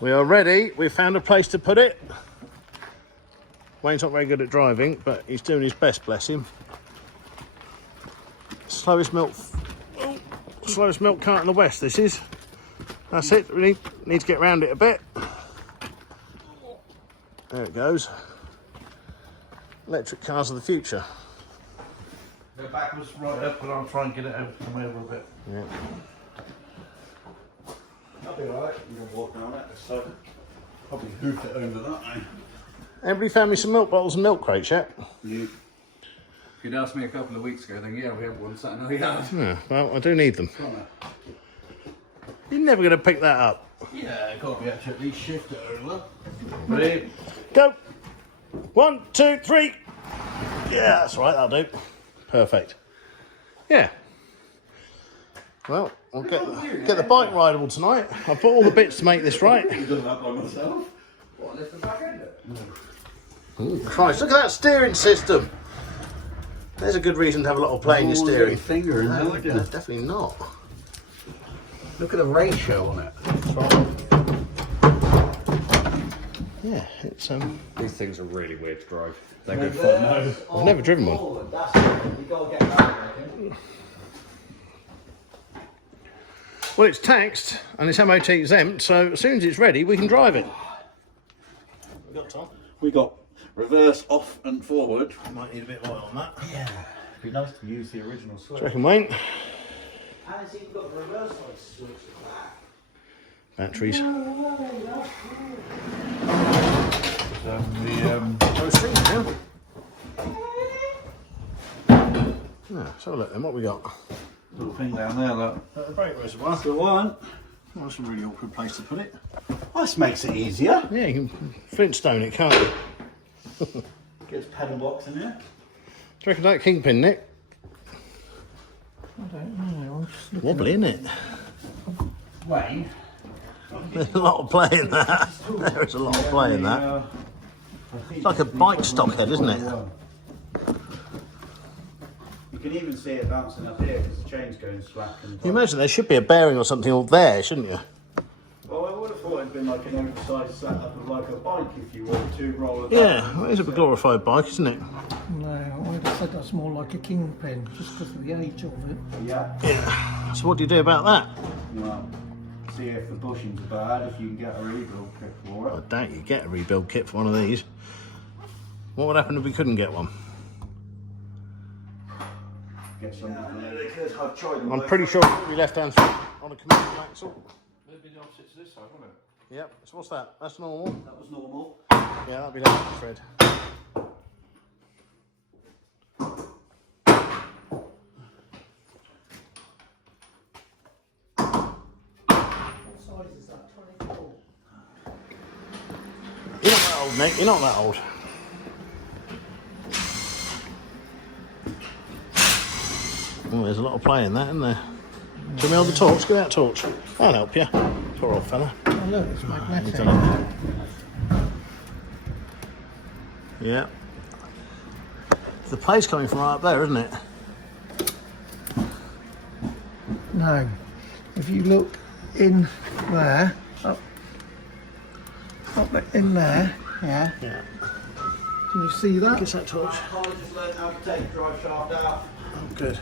We are ready. We've found a place to put it. Wayne's not very good at driving, but he's doing his best, bless him. Slowest milk cart in the west, this is. That's it. We need to get around it a bit. There it goes. Electric cars of the future. Go backwards, right up, and I'll try and get it over to come over a bit. Yeah. That'll be alright. You can walk down it, so probably hoof it over that, eh? Everybody found me some milk bottles and milk crates yet? Yeah. If you'd asked me a couple of weeks ago, then yeah, we have one sat in the yard. Yeah, well, I do need them. You're never going to pick that up. Yeah, got to be able to at least shift it over. Ready? Go! 1, 2, 3. Yeah, that's right, that'll do. Perfect. Yeah. Well, I'll get the bike rideable tonight. I've bought all the bits to make this right. I've done that by myself. What, lift the back end? Christ, look at that steering system. There's a good reason to have a lot of play in your steering. Finger, No, definitely not. Look at the ratio on it. Yeah, it's These things are really weird to drive. They're good fun. No. I've never driven one. Well, it's taxed and it's MOT exempt, so as soon as it's ready, we can drive it. We got Tom. We got reverse, off and forward. Might need a bit of oil on that. Yeah. It'd be nice to use the original switch. Do you reckon, Wayne? And it's even got the reverse side switch. Batteries. So look then, what we got? Little thing down there, look. The brake reservoir. That's the one. Well, that's a really awkward place to put it. This makes it easier. Yeah, you can Flintstone it, can't you? Gets pedal box in here. Do you reckon that kingpin, Nick? I don't know. Wobbly, isn't it? Wayne. There's a lot of play in that. There is a lot of play in that. It's like a bike stock head, isn't it? You can even see it bouncing up here because the chain's going slack. And You imagine there should be a bearing or something all there, shouldn't you? well, I would have thought it'd been like an oversized setup of like a bike if you were to roll it. Yeah, well, it is a glorified bike, isn't it? No, I'd have said that's more like a kingpin, just because of the age of it. Yeah. Yeah. So what do you do about that? Well, see if the bushings are bad, if you can get a rebuild kit for I it. doubt you get a rebuild kit for one of these. What would happen if we couldn't get one? Get some. I've tried them I'm both. pretty sure we left hand on a commercial axle. It'd be the opposite to this side, wouldn't it? Yep, so what's that? That's normal? That was normal. Yeah, that'll be that, Fred. What size is that? 24? You're not that old, Nick. You're not that old. Oh, there's a lot of play in that, isn't there? Do you hold the torch? Give me that torch. I'll help you. Poor old fella. Oh look, it's magnetic. Yeah. The play's coming from right up there, isn't it? No. If you look in there, up in there, yeah. Yeah. Can you see that? Kiss that torch. I just learned how to take the drive shaft out. Oh, good.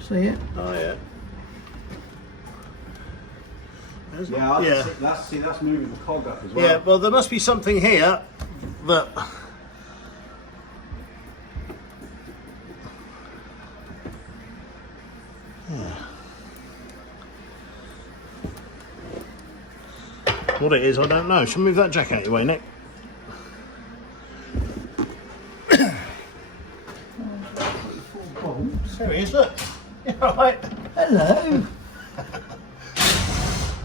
See it? Oh, yeah. Yeah, that's moving the cog up as well. Yeah, well, there must be something here that... What it is, I don't know. Should we move that jack out of your way, Nick? There he is, look. You alright? Hello.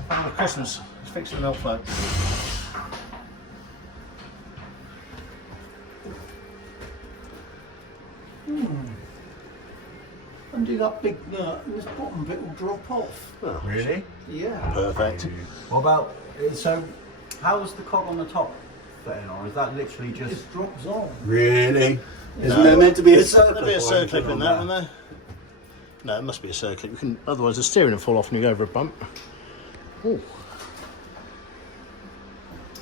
Father Christmas. He's fixing the milk float. Undo that big nut and this bottom bit will drop off. Oh, Really? Yeah. perfect. What about, so how's the cog on the top fitting, or is that literally It just... just drops on. Really? No. Isn't there meant to be a circle? There'll be a circlip in that, won't there? No, it must be a circlip. You can, otherwise the steering will fall off and you go over a bump. Ooh.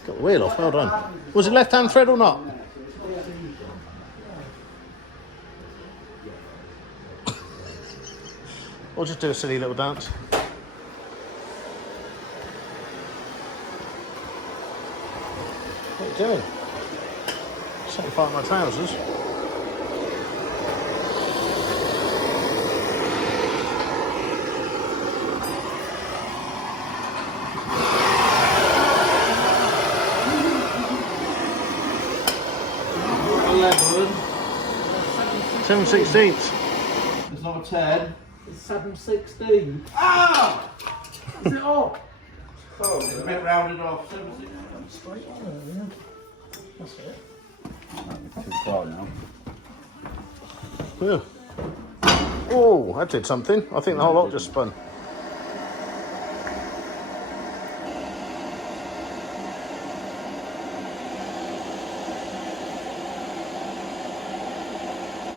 Got the wheel off, well done. Was it left-hand thread or not? Or just do a silly little dance. What are you doing? Setting fire to my trousers. 7/16. It's not a 10. It's 7/16. Ah! Is it off? Oh, it's a bit rounded off. 7/16. Straight on there, yeah. That's it. Too far now. Yeah. Oh, that did something. I think the whole lot just spun.